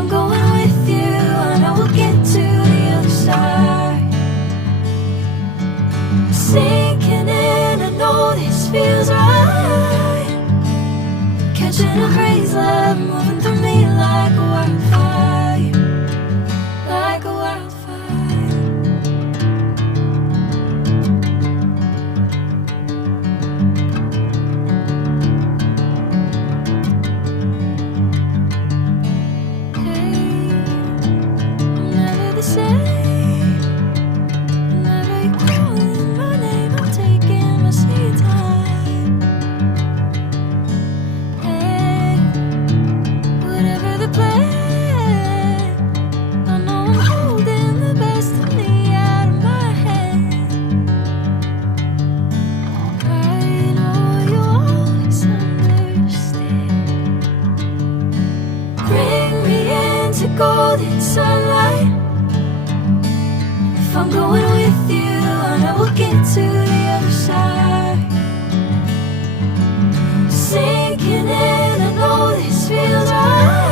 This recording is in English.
I'm going with you, I know we'll get to the other side. Sinking in, I know this feels right. Catching a crazy love moving through me like a wildfire, like a wildfire. Hey, I'm never the same. Whenever you're calling my name, I'm taking my sweet time. Hey, whatever the plan, I know I'm holding the best of me out of my hand. I know you always understand. Bring me into golden sunlight. If I'm going with you, I know we'll get to the other side. Sinking in, I know this feels right.